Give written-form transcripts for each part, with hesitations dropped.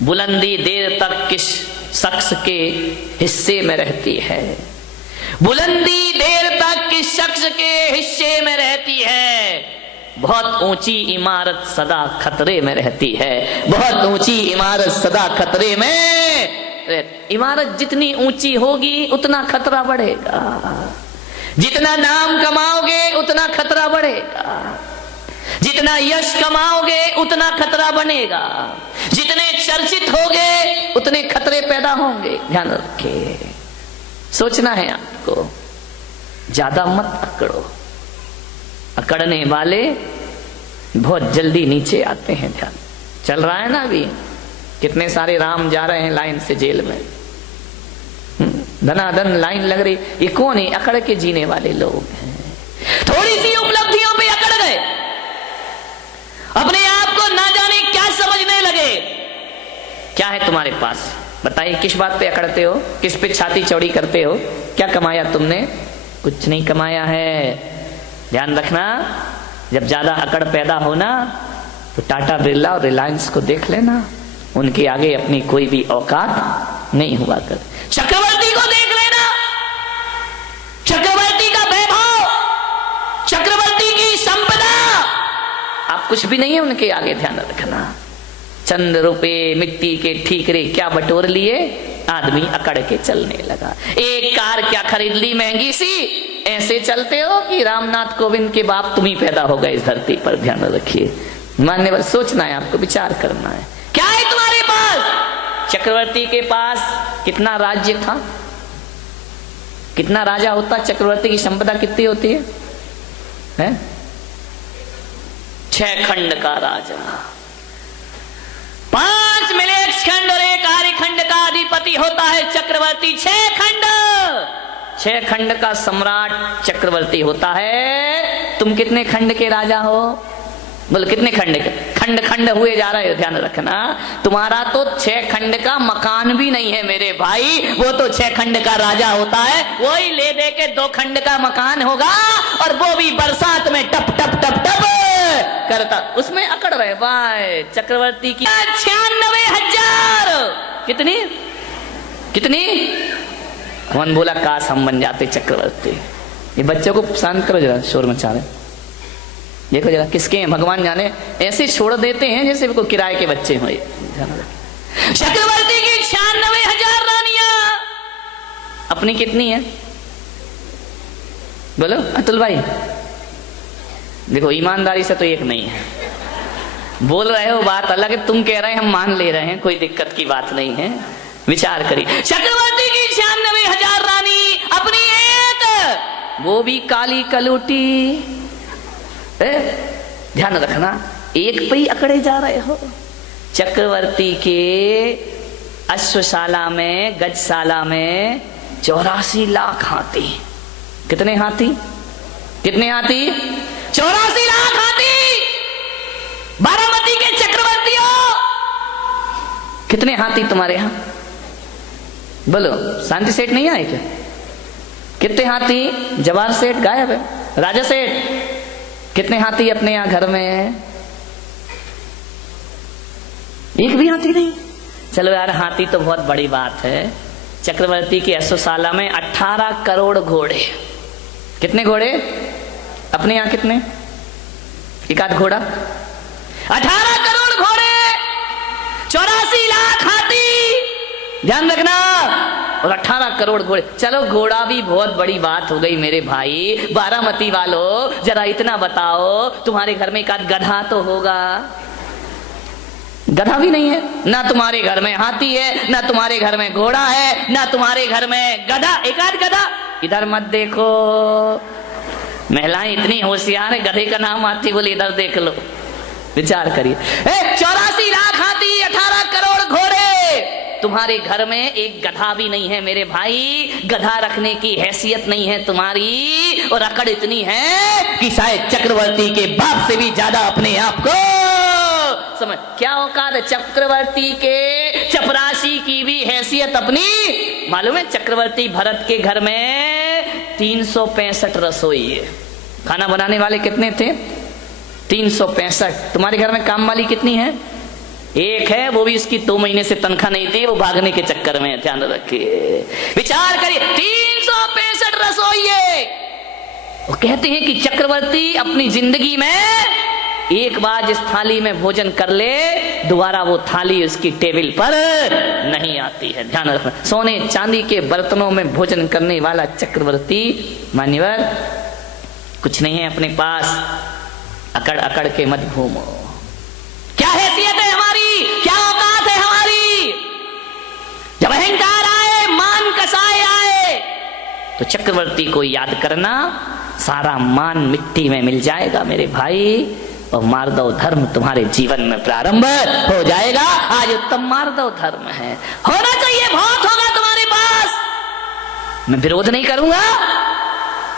बुलंदी देर तक किस शख्स के हिस्से में रहती है, बुलंदी देर तक किस शख्स के हिस्से में रहती है। बहुत ऊंची इमारत सदा खतरे में रहती है, बहुत ऊंची इमारत सदा खतरे में। इमारत जितनी ऊंची होगी उतना खतरा बढ़ेगा, जितना नाम कमाओगे उतना खतरा बढ़ेगा, जितना यश कमाओगे उतना खतरा बनेगा, जितने चर्चित होगे उतने खतरे पैदा होंगे। ध्यान रखिए, सोचना है आपको, ज्यादा मत अकड़ो, अकड़ने वाले बहुत जल्दी नीचे आते हैं। ध्यान चल रहा है ना अभी, कितने सारे राम जा रहे हैं लाइन से जेल में, धनाधन लाइन लग रही। ये कौन है? अकड़ के जीने वाले लोग हैं, थोड़ी सी उपलब्धियों पे अकड़ गए, अपने आप को ना जाने क्या समझने लगे। क्या है तुम्हारे पास? बताइए, किस बात पे अकड़ते हो, किस पे छाती चौड़ी करते हो? क्या कमाया तुमने? कुछ नहीं कमाया है। ध्यान रखना, जब ज्यादा अकड़ पैदा हो ना तो टाटा बिरला और रिलायंस को देख लेना, उनके आगे अपनी कोई भी औकात नहीं हुआ कर। चक्रवर्ती को देख लेना, चक्रवर्ती का वैभव, चक्रवर्ती की संपदा, आप कुछ भी नहीं है उनके आगे। ध्यान रखना, चंद रुपए मिट्टी के ठीकरे क्या बटोर लिए, आदमी अकड़ के चलने लगा। एक कार क्या खरीद ली महंगी सी, ऐसे चलते हो कि रामनाथ कोविंद के बाप तुम ही पैदा हो गए इस धरती पर। ध्यान रखिए, मानने पर सोचना है आपको, विचार करना है। क्या है तुम्हारे पास? चक्रवर्ती के पास कितना राज्य था, कितना राजा होता? चक्रवर्ती की संपदा कितनी होती है? 6 खंड का राजा, 5 मिलेक्स खंड और 1 आर्यखंड का अधिपति होता है चक्रवर्ती। 6 खंड का सम्राट चक्रवर्ती होता है। तुम कितने खंड के राजा हो? बोलो कितने खंड के? खंड खंड हुए जा रहे हो। ध्यान रखना, तुम्हारा तो 6 खंड का मकान भी नहीं है मेरे भाई, वो तो 6 खंड का राजा होता है। वही ले दे के 2 खंड का मकान होगा, और वो भी बरसात में टप टप टप टप करता, उसमें अकड़ रहे भाई। चक्रवर्ती की 96,000। कितनी कितनी? कौन बोला काश हम बन जाते चक्रवर्ती? ये बच्चों को शांत करो जरा, शोर मचा रहे। देखो जरा किसके हैं भगवान जाने, ऐसे छोड़ देते हैं जैसे कोई किराए के बच्चे हो। चक्रवर्ती की 96,000 रानियां, अपनी कितनी है बोलो अतुल भाई? देखो ईमानदारी से तो एक नहीं है, बोल रहे हो बात अलग है, तुम कह रहे हैं हम मान ले रहे हैं, कोई दिक्कत की बात नहीं है। विचार करिए, चक्रवर्ती की 96,000 रानी, अपनी एक, वो भी काली कलूटी। ध्यान रखना, एक पे ही अकड़े जा रहे हो। चक्रवर्ती के अश्वशाला में, गजशाला में 84 लाख हाथी। कितने हाथी? कितने हाथी? 84 लाख हाथी। बारामती के चक्रवर्तियों, कितने हाथी तुम्हारे यहां? बोलो, शांति सेठ नहीं आए क्या? कितने हाथी? जवाहर सेठ गायब है, राजा सेठ कितने हाथी अपने यहां घर में? एक भी हाथी नहीं। चलो यार, हाथी तो बहुत बड़ी बात है। चक्रवर्ती की अश्वशाला में 18 करोड़ घोड़े। कितने घोड़े? अपने यहां कितने? एक आध घोड़ा। 18 करोड़ घोड़े, 84 लाख हाथी। ध्यान रखना, और 18 करोड़ घोड़े। चलो घोड़ा भी बहुत बड़ी बात हो गई मेरे भाई। बारामती वालों, जरा इतना बताओ, तुम्हारे घर में एक आध गधा तो होगा? गधा भी नहीं है। ना तुम्हारे घर में हाथी है, ना तुम्हारे घर में घोड़ा है, ना तुम्हारे घर में गधा, एक आध गधा। इधर मत देखो, महिलाएं इतनी होशियार है, गधे का नाम हाथी बोले इधर देख लो। विचार करिए, 84 लाख हाथी, 18 करोड़ घोड़े। तुम्हारे घर में एक गधा भी नहीं है मेरे भाई, गधा रखने की हैसियत नहीं है तुम्हारी, और अकड़ इतनी है कि शायद चक्रवर्ती के बाप से भी ज्यादा अपने आप को समझ। क्या औकात है चक्रवर्ती के? चपरासी की भी हैसियत अपनी। मालूम है चक्रवर्ती भरत के घर में 365 रसोई है। खाना बनाने वाले कितने थे? 365। तुम्हारे घर में काम वाली कितनी है? एक है वो भी उसकी 2 महीने से तनख्वाह नहीं थी, वो भागने के चक्कर में। ध्यान रखिए, विचार करिए, 365 रसोइये। वो कहते हैं कि चक्रवर्ती अपनी जिंदगी में एक बार जिस थाली में भोजन कर ले, दोबारा वो थाली उसकी टेबल पर नहीं आती है। ध्यान रखना, सोने चांदी के बर्तनों में भोजन करने वाला चक्रवर्ती मान्यवर, कुछ नहीं है अपने पास, अकड़ अकड़ के मत घूमो। क्या हैसियत है हमारी, क्या औकात है हमारी? जब अहंकार आए, मान कसाए आए, तो चक्रवर्ती को याद करना, सारा मान मिट्टी में मिल जाएगा मेरे भाई, और मार्दव धर्म तुम्हारे जीवन में प्रारंभ हो जाएगा। आज उत्तम मार्दव धर्म है, होना चाहिए, बहुत होगा तुम्हारे पास, मैं विरोध नहीं करूंगा,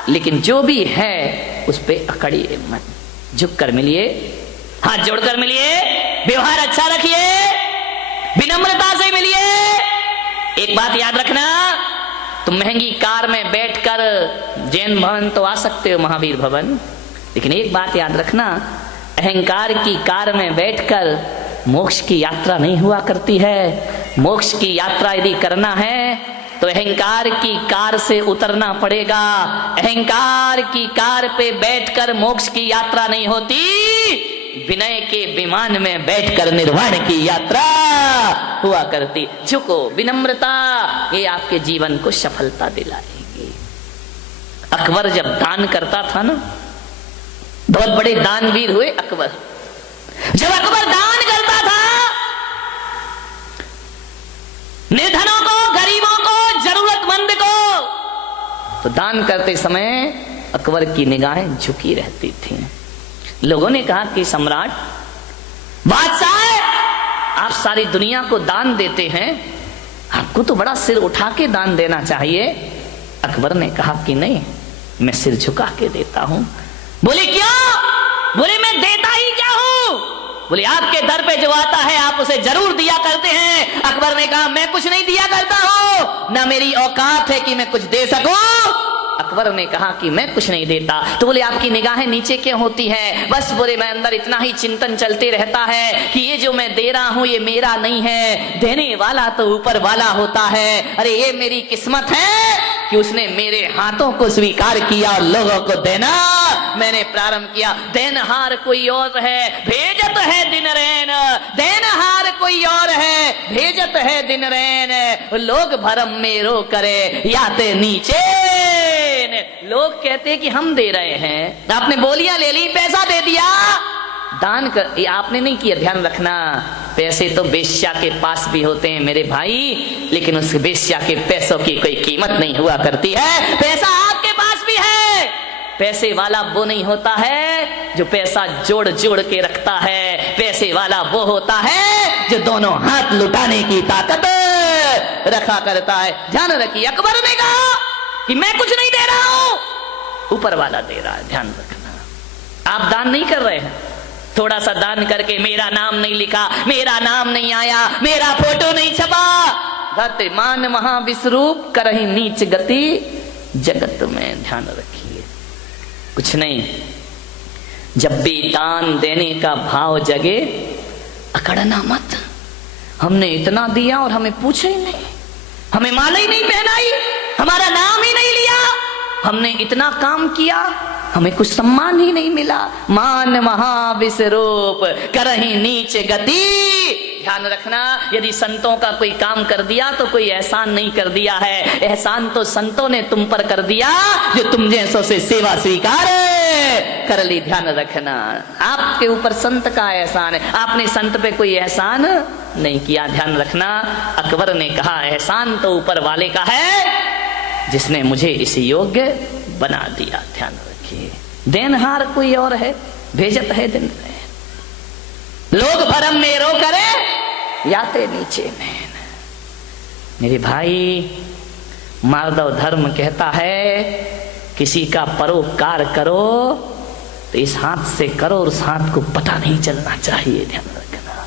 लेकिन जो भी है उस पे अकड़िए मत, झुक कर मिलिए, हाथ जोड़कर मिलिए, व्यवहार अच्छा रखिए, विनम्रता से मिलिए। एक बात याद रखना, तुम महंगी कार में बैठकर जैन भवन तो आ सकते हो, महावीर भवन, लेकिन एक बात याद रखना, अहंकार की कार में बैठकर मोक्ष की यात्रा नहीं हुआ करती है। मोक्ष की यात्रा यदि करना है तो अहंकार की कार से उतरना पड़ेगा। अहंकार की कार पे बैठकर मोक्ष की यात्रा नहीं होती, विनय के विमान में बैठकर निर्वाण की यात्रा हुआ करती। झुको, विनम्रता, ये आपके जीवन को सफलता दिलाएगी। अकबर जब दान करता था ना, बहुत बड़े दानवीर हुए अकबर। जब अकबर दान करता था, निर्धनों को, गरीबों को, जरूरतमंद को, तो दान करते समय अकबर की निगाहें झुकी रहती थीं। लोगों ने कहा कि सम्राट, बादशाह, आप सारी दुनिया को दान देते हैं, आपको तो बड़ा सिर उठा के दान देना चाहिए। अकबर ने कहा कि नहीं, मैं सिर झुका के देता हूं। बोले क्यों? बोले मैं देता ही क्या हूं? बोले आपके दर पे जो आता है आप उसे जरूर दिया करते हैं। अकबर ने कहा मैं कुछ नहीं दिया करता हूं, ना मेरी औकात है कि मैं कुछ दे सकूं। अकबर ने कहा कि मैं कुछ नहीं देता। तो बोले आपकी निगाहें नीचे क्यों होती है? बस बोले मैं अंदर इतना ही चिंतन चलते रहता है कि ये जो मैं दे रहा हूं ये मेरा नहीं है, देने वाला तो ऊपर वाला होता है। अरे ये मेरी किस्मत है कि उसने मेरे हाथों को स्वीकार किया और लोगों को देना मैंने प्रारंभ किया। देनहार कोई और है, भेजत है दिन रैन, देनहार कोई और है, भेजत है दिन रैन। लोग भरम में रो करे याते नीचे। लोग कहते कि हम दे रहे हैं, आपने बोलियां ले ली, पैसा दे दिया, दान कर, ये आपने नहीं किया। ध्यान रखना, पैसे तो बेश्या के पास भी होते हैं मेरे भाई, लेकिन उस बेश्या के पैसों की कोई कीमत नहीं हुआ करती है। पैसा आपके पास भी है, पैसे वाला वो नहीं होता है जो पैसा जोड़ जोड़ के रखता है। पैसे वाला वो होता है जो दोनों हाथ लुटाने की ताकत रखा करता है। ध्यान रखिए, अकबर ने कहा कि मैं कुछ नहीं दे रहा हूं, ऊपर वाला दे रहा है। ध्यान रखना, आप दान नहीं कर रहे हैं, थोड़ा सा दान करके मेरा नाम नहीं लिखा, मेरा नाम नहीं आया, मेरा फोटो नहीं छपा, धरते मान महाविश्वरूप करही नीच गति जगत में। ध्यान रखिए, कुछ नहीं, जब भी दान देने का भाव जगे अकड़ना मत। हमने इतना दिया और हमें पूछे ही नहीं, हमें माला ही नहीं पहनाई, हमारा नाम ही नहीं लिया, हमने इतना काम किया, हमें कुछ सम्मान ही नहीं मिला। मान महाविश्वरूप करही नीच गति। ध्यान रखना, यदि संतों का कोई काम कर दिया तो कोई एहसान नहीं कर दिया है, एहसान तो संतों ने तुम पर कर दिया जो तुम जैसों से सेवा स्वीकार कर ली। ध्यान रखना, आपके ऊपर संत का एहसान है, आपने संत पे कोई एहसान नहीं किया। ध्यान रखना, अकबर ने कहा एहसान तो ऊपर वाले का है जिसने मुझे इस योग्य बना दिया। ध्यान रखिए, देनहार कोई और है, भेजत है दिन में। लोग भरम में रो करे याते नीचे नैन। मेरे भाई, मार्दव धर्म कहता है किसी का परोपकार करो तो इस हाथ से करो और उस हाथ को पता नहीं चलना चाहिए। ध्यान रखना,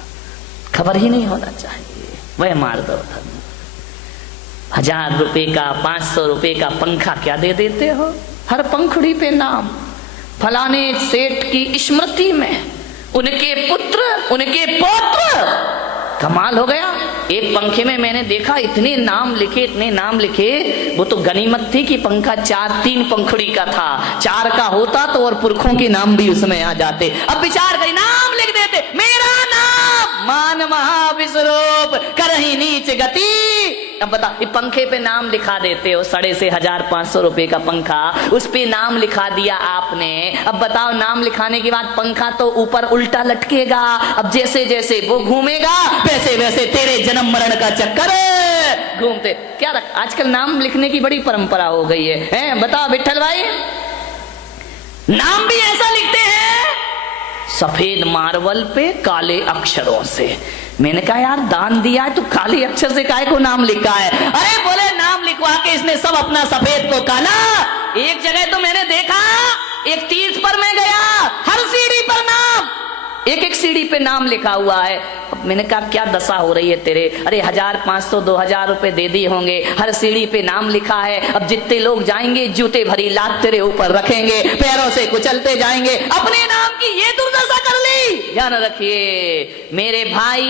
खबर ही नहीं होना चाहिए, वह मार्दव धर्म। 1000 रुपए का, 500 रुपए का पंखा क्या दे देते हो, हर पंखुड़ी पे नाम, फलाने सेठ की स्मृति में, उनके पुत्र, उनके पौत्र, कमाल हो गया। एक पंखे में मैंने देखा इतने नाम लिखे, इतने नाम लिखे। वो तो गनीमत थी कि पंखा 3 पंखुड़ी का था, 4 का होता तो और पुरखों के नाम भी उसमें आ जाते। अब विचार करी, नाम लिख देते, मेरा नाम मान महाविश्वरूप करही नीच गति। अब बता, ये पंखे पे नाम लिखा देते हो, 1500 रुपए का पंखा, उस पे नाम लिखा दिया आपने। अब बताओ, नाम लिखाने के बाद पंखा तो ऊपर उल्टा लटकेगा। अब जैसे जैसे वो घूमेगा वैसे वैसे तेरे जन्म मरण का चक्कर घूमते। क्या रख, आजकल नाम लिखने की बड़ी परंपरा हो गई है, हैं? बताओ विठल भाई, नाम भी ऐसा लिखते हैं सफेद मार्बल पे काले अक्षरों से। मैंने कहा यार दान दिया है तो काले अक्षर से काहे को नाम लिखा है? अरे बोले नाम लिखवा के इसने सब अपना सफेद को काला। एक जगह तो मैंने देखा, एक तीर्थ पर मैं गया, हर सीढ़ी पर नाम, एक सीढ़ी पे नाम लिखा हुआ है। अब मैंने कहा क्या दशा हो रही है तेरे? अरे 1500 2000 रुपए दे दिए होंगे, हर सीढ़ी पे नाम लिखा है। अब जितने लोग जाएंगे जूते भरी लात तेरे ऊपर रखेंगे, पैरों से कुचलते जाएंगे। अपने नाम की ये दुर्दशा कर ली। ध्यान रखिए मेरे भाई,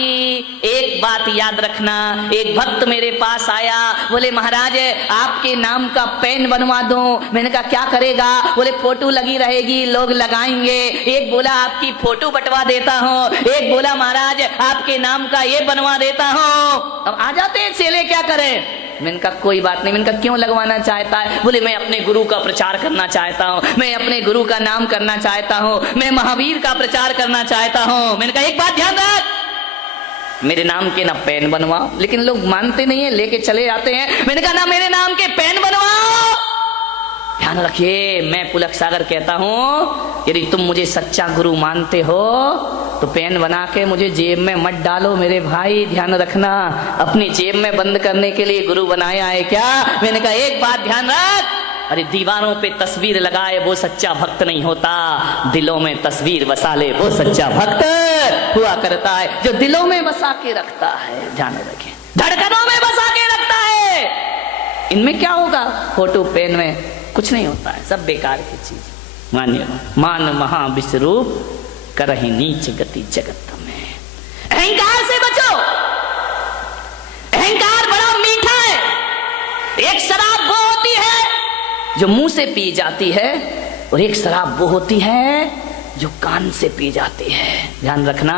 एक बात याद रखना। एक भक्त मेरे पास आया, बोले महाराज आपके नाम का पेन बनवा दूं। मैंने कहा क्या करेगा? बोले फोटो लगी रहेगी, लोग लगाएंगे। एक बोला आपकी फोटो बटवा देता हूँ, एक बोला महाराज आपके नाम का ये बनवा देता हूँ। अब आ जाते हैं चेले, क्या करें? मैंने कहा कोई बात नहीं। मैंने कहा क्यों लगवाना चाहता है? बोले मैं अपने गुरु का प्रचार करना चाहता हूँ, मैं अपने गुरु का नाम करना चाहता हूँ, मैं महावीर का प्रचार करना चाहता हूँ। मैंने कहा एक बात ध्यान रख, मेरे नाम के ना पेन बनवाओ। लेकिन लोग मानते नहीं है, लेके चले जाते हैं। मैंने कहा ना मेरे नाम के पेन बनवाओ। ध्यान रखिए, मैं पुलक सागर कहता हूं, यदि तुम मुझे सच्चा गुरु मानते हो तो पेन बना के मुझे जेब में मत डालो मेरे भाई। ध्यान रखना, अपनी जेब में बंद करने के लिए गुरु बनाया है क्या? मैंने कहा एक बात ध्यान रख, अरे दीवारों पे तस्वीर लगाए वो सच्चा भक्त नहीं होता, दिलों में तस्वीर बसा ले वो सच्चा भक्त हुआ करता है, जो दिलों में बसा के रखता है। ध्यान रखें, धड़कनों में बसा के रखता है। इनमें क्या होगा? फोटो पेन में कुछ नहीं होता है, सब बेकार की चीज। मानिए, मान महाविश्वरूप करहि नीच गति जगत में। अहंकार से बचो, अहंकार बड़ा मीठा है। एक शराब वो होती है जो मुंह से पी जाती है, और एक शराब वो होती है जो कान से पी जाती है। ध्यान रखना,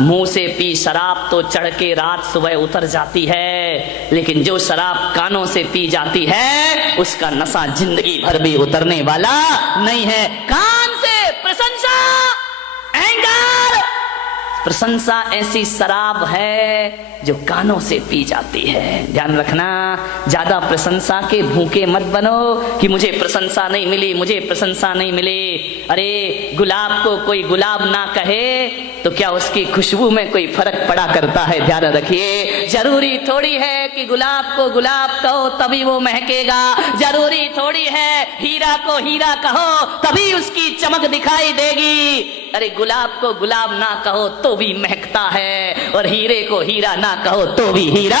मुंह से पी शराब तो चढ़ के रात सुबह उतर जाती है, लेकिन जो शराब कानों से पी जाती है उसका नशा जिंदगी भर भी उतरने वाला नहीं है। कान से प्रशंसा, अहंकार, प्रशंसा ऐसी शराब है जो कानों से पी जाती है। ध्यान रखना, ज्यादा प्रशंसा के भूखे मत बनो कि मुझे प्रशंसा नहीं मिली, मुझे प्रशंसा नहीं मिली। अरे गुलाब को कोई गुलाब ना कहे तो क्या उसकी खुशबू में कोई फर्क पड़ा करता है? ध्यान रखिए, जरूरी थोड़ी है कि गुलाब को गुलाब कहो तभी वो महकेगा, जरूरी थोड़ी है हीरा को हीरा कहो तभी उसकी चमक दिखाई देगी। अरे गुलाब को गुलाब ना कहो तो भी महकता है, और हीरे को हीरा ना कहो तो भी हीरा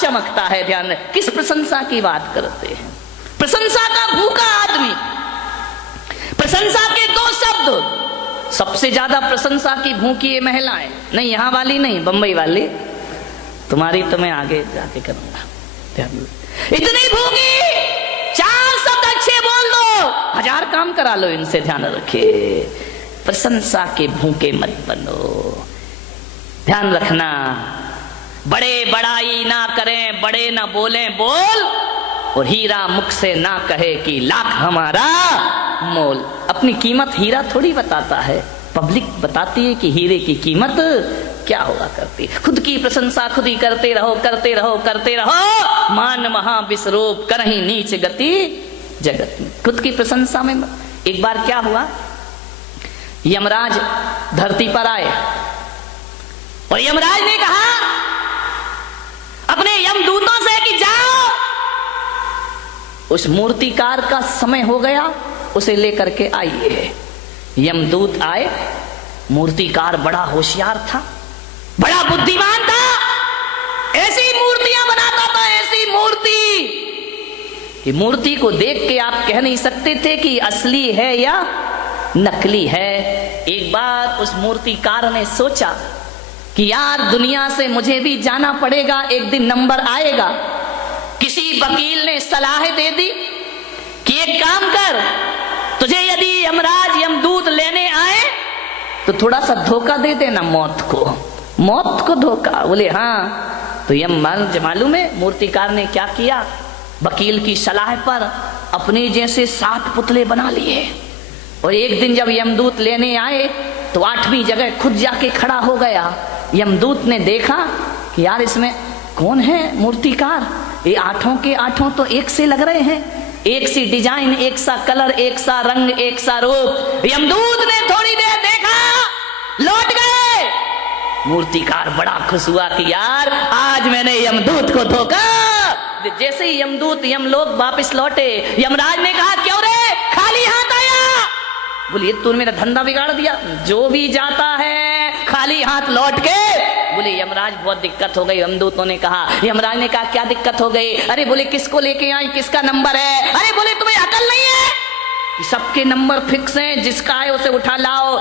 चमकता है। ध्यान, किस प्रशंसा की बात करते हैं? प्रशंसा का भूखा आदमी, प्रशंसा के 2 शब्द, सबसे ज्यादा प्रशंसा की भूखी ये महिलाएं, नहीं यहाँ वाली नहीं, बंबई वाली, तुम्हारी तो मैं आगे जाके करूंगा। इतनी भूखी, 4 शब्द अच्छे बोल दो, 1000 काम करा लो इनसे। ध्यान रखिए, प्रशंसा के भूखे मत बनो। ध्यान रखना, बड़े बड़ाई ना करें, बड़े ना बोलें बोल, और हीरा मुख से ना कहे कि लाख हमारा मोल। अपनी कीमत हीरा थोड़ी बताता है, पब्लिक बताती है कि हीरे की कीमत क्या होगा करती। खुद की प्रशंसा खुद ही करते रहो, करते रहो, करते रहो। मान महाविश्वरूप करहि नीच गति जगत में। खुद की प्रशंसा में। एक बार क्या हुआ, यमराज धरती पर आए और यमराज ने कहा अपने यमदूतों से कि जाओ, उस मूर्तिकार का समय हो गया, उसे लेकर के आइए। यमदूत आए, मूर्तिकार बड़ा होशियार था, बड़ा बुद्धिमान था, ऐसी मूर्तियां बनाता था, ऐसी मूर्ति कि मूर्ति को देख के आप कह नहीं सकते थे कि असली है या नकली है। एक बार उस मूर्तिकार ने सोचा कि यार दुनिया से मुझे भी जाना पड़ेगा, एक दिन नंबर आएगा। किसी वकील ने सलाह दे दी कि एक काम कर, तुझे यदि यमराज यमदूत लेने आए तो थोड़ा सा धोखा दे देना मौत को धोखा। बोले हाँ। तो यमराज मालूम है मूर्तिकार ने क्या किया, वकील की सलाह पर अपने जैसे 7 पुतले बना लिए, और एक दिन जब यमदूत लेने आए तो 8वीं जगह खुद जाके खड़ा हो गया। यमदूत ने देखा कि यार इसमें कौन है मूर्तिकार, ये 8 के 8 तो एक से लग रहे हैं, एक सी डिजाइन, एक सा कलर, एक सा रंग, एक सा रूप। यमदूत ने थोड़ी देर देखा, लौट गए। मूर्तिकार बड़ा खुश हुआ कि यार आज मैंने यमदूत को धोखा। जैसे ही यमदूत यमलोक वापस लौटे, यमराज ने कहा क्यों रे खाली हाथ आया? बोलिए तूने मेरा धंधा बिगाड़ दिया, जो भी जाता है खाली हाथ लौट के। बोले यमराज बहुत दिक्कत हो गई। यमदूतों ने कहा, यमराज ने कहा क्या दिक्कत हो गई? अरे बोले किसको लेके आई, किसका नंबर है? अरे बोले तुम्हें अकल नहीं है, सबके नंबर फिक्स हैं, जिसका है उसे उठा लाओ।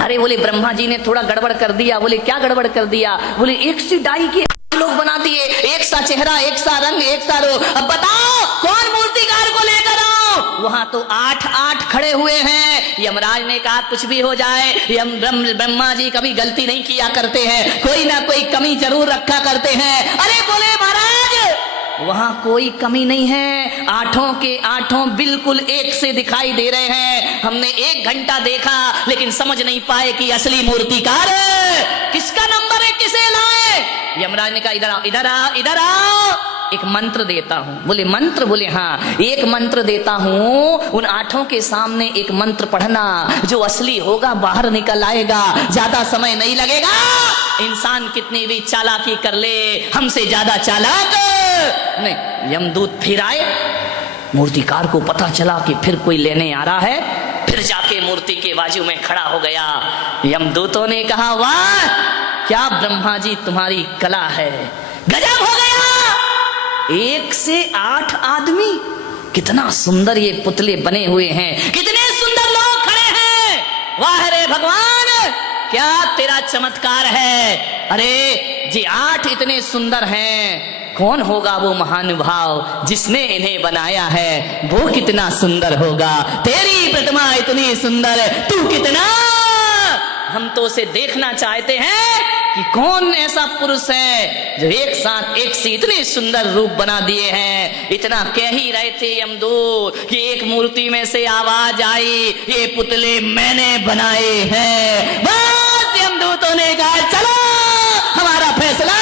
अरे बोले ब्रह्मा जी ने थोड़ा गड़बड़ कर दिया। बोले क्या गड़बड़ कर दिया? बोले एक सी डाई के लोग बना दिए, एक सा चेहरा, एक सा रंग, एक सा रूप। अब बताओ कौन मूर्तिकार को लेकर आओ? वहां तो 8 खड़े हुए हैं। यमराज ने कहा कुछ भी हो जाए, ब्रह्मा जी कभी गलती नहीं किया करते हैं, कोई ना कोई कमी जरूर रखा करते हैं। अरे बोले महाराज वहां कोई कमी नहीं है, 8 के 8 बिल्कुल एक से दिखाई दे रहे हैं। हमने 1 घंटा देखा लेकिन समझ नहीं पाए कि असली मूर्तिकार किसका नंबर है, किसे लाए। यमराज ने कहा इधर आओ, इधर आओ, इधर आओ, एक मंत्र देता हूं। बोले मंत्र? बोले हाँ, एक मंत्र देता हूं, उन 8 के सामने एक मंत्र पढ़ना, जो असली होगा बाहर निकल आएगा, ज्यादा समय नहीं लगेगा। इंसान कितनी भी चालाकी कर ले, हमसे ज्यादा चालाक नहीं। यमदूत फिर आए, मूर्तिकार को पता चला कि फिर कोई लेने आ रहा है, फिर जाके मूर्ति के बाजू में खड़ा हो गया। यमदूतों ने कहा वाह क्या ब्रह्मा जी तुम्हारी कला है, गजब हो गया। 1 से 8 आदमी, कितना सुंदर ये पुतले बने हुए हैं, कितने सुंदर लोग खड़े हैं। वाह रे भगवान, क्या तेरा चमत्कार है। अरे जी 8 इतने सुंदर हैं, कौन होगा वो महानुभाव जिसने इन्हें बनाया है, वो कितना सुंदर होगा। तेरी प्रतिमा इतनी सुंदर, तू कितना, हम तो उसे देखना चाहते हैं कि कौन ऐसा पुरुष है जो एक साथ एक से इतने सुंदर रूप बना दिए हैं। इतना कह ही रहे थे यमदूत कि एक मूर्ति में से आवाज आई, ये पुतले मैंने बनाए हैं। बस यमदूतों ने कहा चलो हमारा फैसला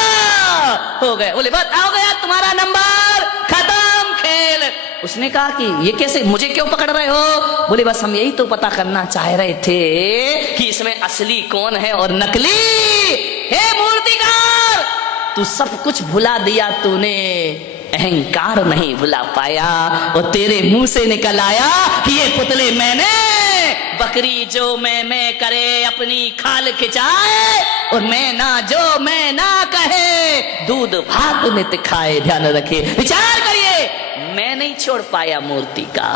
हो गया। बोले बस आओ गया तुम्हारा नंबर, खत्म खेल। उसने कहा कि ये कैसे, मुझे क्यों पकड़ रहे हो? बोले बस हम यही तो पता करना चाह रहे थे कि इसमें असली कौन है और नकली। हे मूर्तिकार, तू सब कुछ भुला दिया, तूने अहंकार नहीं भुला पाया, और तेरे मुंह से निकल आया कि ये पुतले मैंने। बकरी जो मैं करे अपनी खाल खिंचाए, और मैं ना जो मैं ना कहे दूध भात नित खाए। ध्यान रखे, विचार करिए, मैं नहीं छोड़ पाया मूर्ति का।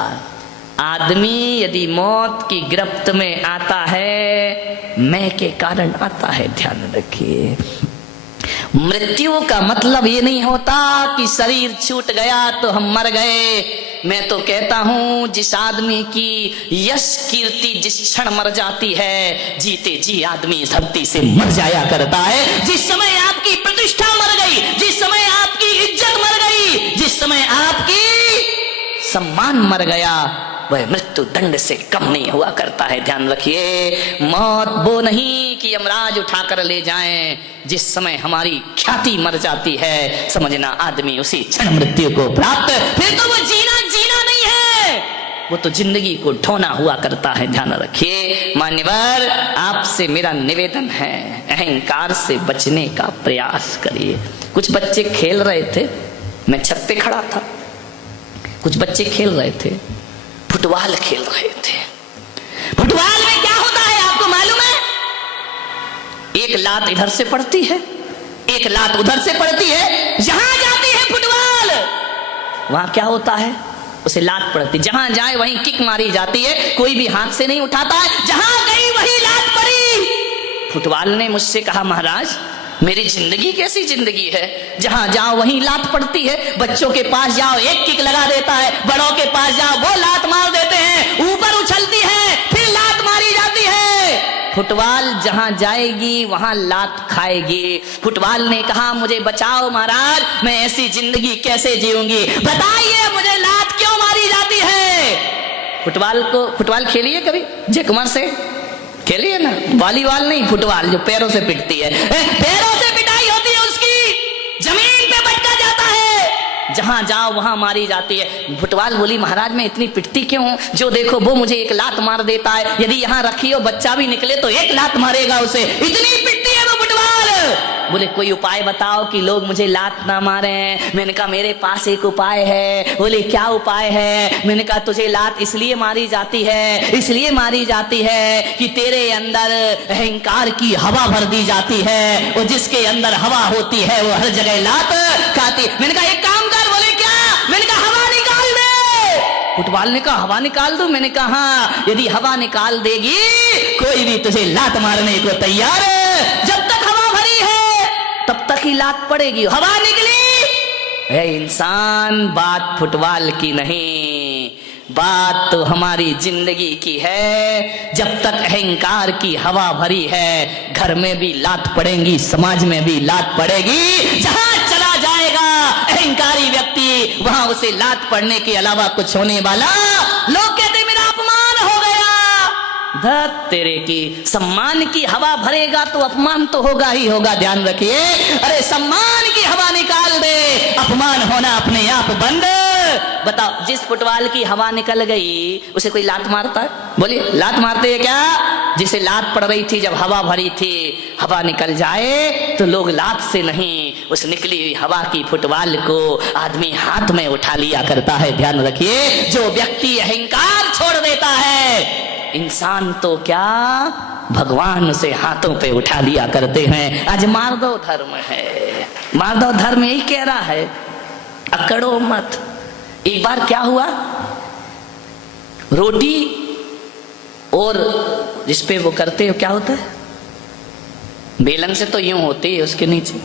आदमी यदि मौत की गिरफ्त में आता है, मैं के कारण आता है। ध्यान रखिए, मृत्यु का मतलब ये नहीं होता कि शरीर छूट गया तो हम मर गए। मैं तो कहता हूं जिस आदमी की यश कीर्ति जिस क्षण मर जाती है, जीते जी आदमी धरती से मर जाया करता है। जिस समय आपकी प्रतिष्ठा मर गई, जिस समय आपकी इज्जत मर गई, जिस समय आपकी सम्मान मर गया, वह मृत्यु दंड से कम नहीं हुआ करता है। ध्यान रखिए, मौत वो नहीं कि यमराज उठाकर ले जाएं। जिस समय हमारी ख्याति मर जाती है, समझना आदमी उसी क्षण मृत्यु को प्राप्त, फिर तो वो जीना नहीं है, वो तो जिंदगी को ढोना हुआ करता है। ध्यान रखिए मान्यवर, आपसे मेरा निवेदन है, अहंकार से बचने का प्रयास करिए। कुछ बच्चे खेल रहे थे, मैं छत पे खड़ा था, कुछ बच्चे खेल रहे थे, फुटबॉल खेल रहे थे। फुटबॉल में क्या होता है आपको मालूम है? एक लात इधर से पड़ती है, एक लात उधर से पड़ती है। जहां जाती है फुटबॉल, वहां क्या होता है? उसे लात पड़ती, जहां जाए वहीं किक मारी जाती है, कोई भी हाथ से नहीं उठाता है। जहां गई वही लात पड़ी। फुटबॉल ने मुझसे कहा, महाराज मेरी जिंदगी कैसी जिंदगी है, जहां जाओ वहीं लात पड़ती है। बच्चों के पास जाओ एक किक लगा देता है, बड़ों के पास जाओ वो लात मार देते हैं, ऊपर उछलती है फिर लात मारी जाती है। फुटबॉल जहां जाएगी वहां लात खाएगी। फुटबॉल ने कहा, मुझे बचाओ महाराज, मैं ऐसी जिंदगी कैसे जीऊंगी, बताइए मुझे लात क्यों मारी जाती है। फुटबॉल खेलिए कभी जयकुमार से, खेलिए ना, वॉलीबॉल नहीं फुटबॉल, जो पैरों से पिटती है, पैरों से पिटाई होती है उसकी, जमीन पे पटका जाता है, जहां जाओ वहां मारी जाती है। फुटबॉल बोली, महाराज मैं इतनी पिटती क्यों हूं, जो देखो वो मुझे एक लात मार देता है, यदि यहां रखी हो बच्चा भी निकले तो एक लात मारेगा उसे, इतनी पिटती है वो फुटबॉल। बोले कोई उपाय बताओ कि लोग मुझे लात ना मारे। मैंने कहा मेरे पास एक उपाय है। बोले क्या उपाय है। मैंने कहा तुझे लात इसलिए मारी जाती है कि तेरे अंदर अहंकार की हवा भर दी जाती है, और जिसके अंदर हवा होती है वो हर जगह लात खाती। मैंने कहा एक काम कर। बोले क्या। मैंने कहा हवा निकाल दे। फुटबॉल ने कहा हवा निकाल दो। मैंने कहा हाँ, यदि हवा निकाल देगी कोई भी तुझे लात मारने को तैयार है। जब तक हवा भरी है तब तक ही लात पड़ेगी, हवा निकली है इंसान। बात फुटबॉल की नहीं, बात तो हमारी जिंदगी की है। जब तक अहंकार की हवा भरी है, घर में भी लात पड़ेगी, समाज में भी लात पड़ेगी। जहां चला जाएगा अहंकारी व्यक्ति, वहां उसे लात पड़ने के अलावा कुछ होने वाला। लोग कहते मेरा अपमान हो गया। धत तेरे की, सम्मान की हवा भरेगा तो अपमान तो होगा ही होगा, ध्यान रखिए। अरे सम्मान की हवा निकाल दे, अपमान होना अपने आप बंद। बताओ जिस फुटबॉल की हवा निकल गई उसे कोई लात मारता है। बोलिए लात मारते हैं क्या। जिसे लात पड़ रही थी जब हवा भरी थी, हवा निकल जाए तो लोग लात से नहीं, उस निकली हुई हवा की फुटबॉल को आदमी हाथ में उठा लिया करता है। ध्यान रखिए, जो व्यक्ति अहंकार छोड़ देता है, इंसान तो क्या भगवान उसे हाथों पे उठा लिया करते हैं। आज मारदो धर्म है, मारदो धर्म यही कह रहा है अकड़ो मत। एक बार क्या हुआ, रोटी और जिसपे वो करते हो क्या होता है, बेलन से तो यूं होती है, उसके नीचे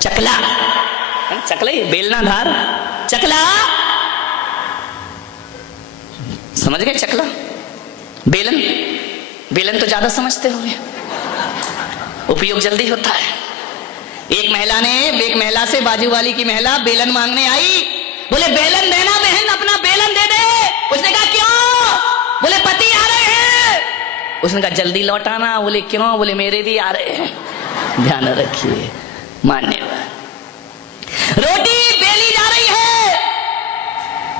चकला, चकला बेलना धार, चकला समझ गए। चकला बेलन, बेलन तो ज्यादा समझते होंगे, उपयोग जल्दी होता है। एक महिला से बाजू वाली की महिला बेलन मांगने आई। बोले बेलन देना बहन, अपना बेलन दे दे। उसने कहा क्यों। बोले पति आ रहे हैं। उसने कहा जल्दी लौटाना। बोले क्यों। बोले मेरे भी आ रहे हैं। ध्यान रखिए, मान्यवर। रोटी बेली जा रही है,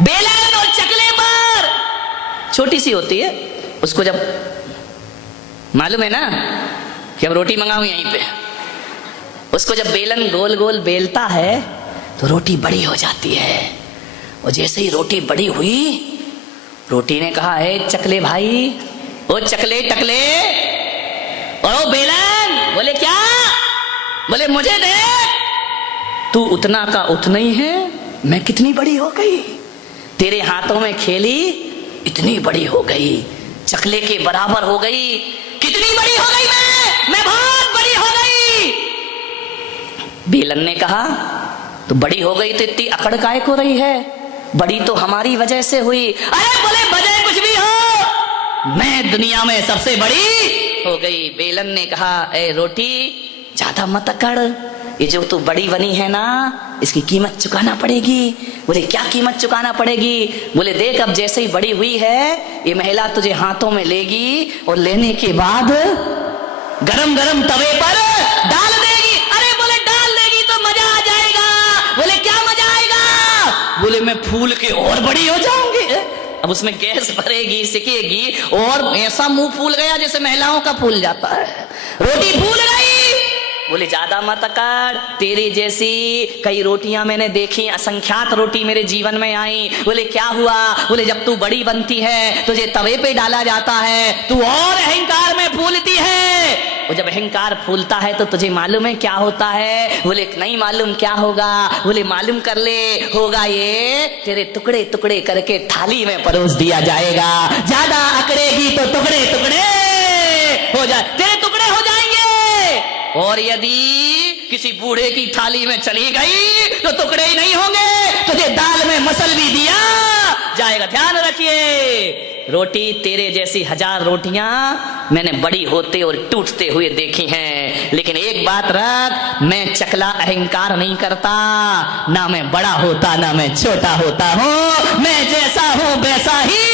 बेलन और चकले पर छोटी सी होती है, उसको जब मालूम है ना कि अब रोटी मंगाऊं यहीं पे, उसको जब बेलन गोल गोल बेलता है तो रोटी बड़ी हो जाती है। और जैसे ही रोटी बड़ी हुई, रोटी ने कहा है चकले भाई, ओ चकले टकले, ओ बेलन। बोले क्या। बोले मुझे दे। तू उतना का उतना ही है, मैं कितनी बड़ी हो गई, तेरे हाथों में खेली इतनी बड़ी हो गई, चकले के बराबर हो गई। कितनी बड़ी हो गई मैं बहुत बड़ी हो गई। बेलन ने कहा तो बड़ी हो गई तो इतनी अकड़ काहे को रही है, बड़ी तो हमारी वजह से हुई। अरे बोले वजह कुछ भी हो, मैं दुनिया में सबसे बड़ी हो गई। बेलन ने कहा ए रोटी ज्यादा मत अकड़, ये जो तू बड़ी बनी है ना, इसकी कीमत चुकाना पड़ेगी। बोले क्या कीमत चुकाना पड़ेगी। बोले देख अब जैसे ही बड़ी हुई है, ये महिला तुझे हाथों में लेगी और लेने के बाद गरम गरम तवे पर डाल देगी। अरे बोले डाल देगी तो मजा आ जाएगा। बोले क्या मजा आएगा। बोले मैं फूल के और बड़ी हो जाऊंगी। अब उसमें गैस भरेगी, सिकेगी और ऐसा मुंह फूल गया जैसे महिलाओं का फूल जाता है, रोटी फूल गई। बोले ज्यादा मत अकड़, तेरी जैसी कई रोटियां मैंने देखी, असंख्यात रोटी मेरे जीवन में आई। बोले क्या हुआ। बोले जब तू बड़ी बनती है तुझे तवे पे डाला जाता है, तू और अहंकार में फूलती है, और जब अहंकार फूलता है तो तुझे मालूम है क्या होता है। बोले नहीं मालूम क्या होगा। बोले मालूम कर ले, होगा ये तेरे टुकड़े टुकड़े करके थाली में परोस दिया जाएगा। ज्यादा अकड़ेगी तो टुकड़े टुकड़े हो जाए, तेरे टुकड़े और यदि किसी बूढ़े की थाली में चली गई तो टुकड़े ही नहीं होंगे, तुझे दाल में मसल भी दिया जाएगा। ध्यान रखिए, रोटी तेरे जैसी 1000 रोटियां मैंने बड़ी होते और टूटते हुए देखी हैं, लेकिन एक बात रख, मैं चकला अहंकार नहीं करता, ना मैं बड़ा होता ना मैं छोटा होता हूं, मैं जैसा हूं वैसा ही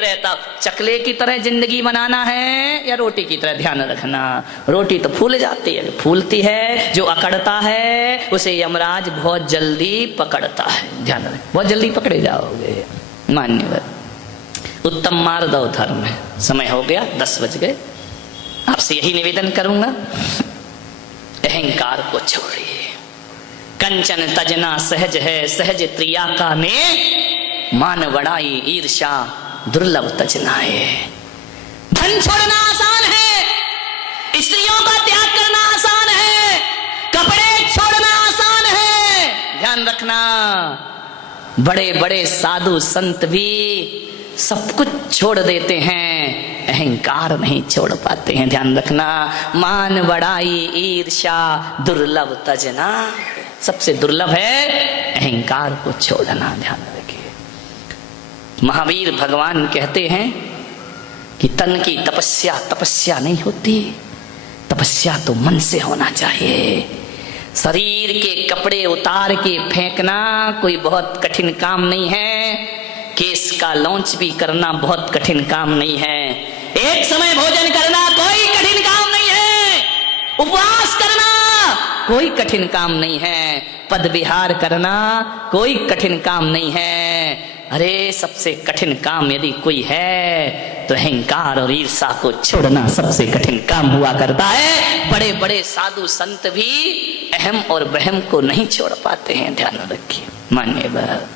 रहता। चकले की तरह जिंदगी बनाना है या रोटी की तरह? ध्यान रखना, रोटी तो फूल जाती है, फूलती है, जो अकड़ता है उसे यमराज बहुत जल्दी पकड़ता है। ध्यान रख, बहुत जल्दी पकड़े जाओगे। मान्यवर, उत्तम मार्दव धर्म है। समय हो गया, 10 बज गए। आपसे यही निवेदन करूंगा, अहंकार को छोड़िए। कंचन तजना सहज है, सहज त्रिया का ने मान बड़ाई ईर्षा दुर्लभ तजनाए। धन छोड़ना आसान है, स्त्रियों का त्याग करना आसान है, कपड़े छोड़ना आसान है। ध्यान रखना, बड़े बड़े साधु संत भी सब कुछ छोड़ देते हैं, अहंकार नहीं छोड़ पाते हैं। ध्यान रखना, मान बड़ाई ईर्षा दुर्लभ तजना, सबसे दुर्लभ है अहंकार को छोड़ना। ध्यान रखिए, महावीर भगवान कहते हैं कि तन की तपस्या तपस्या नहीं होती, तपस्या तो मन से होना चाहिए। शरीर के कपड़े उतार के फेंकना कोई बहुत कठिन काम नहीं है, केस का लॉन्च भी करना बहुत कठिन काम नहीं है, एक समय भोजन करना कोई कठिन काम नहीं है, उपवास करना कोई कठिन काम नहीं है, पद विहार करना कोई कठिन काम नहीं है। अरे सबसे कठिन काम यदि कोई है तो अहंकार और ईर्षा को छोड़ना सबसे कठिन काम हुआ करता है। बड़े बड़े साधु संत भी अहम और वहम को नहीं छोड़ पाते हैं। ध्यान रखिए। मान्यवर।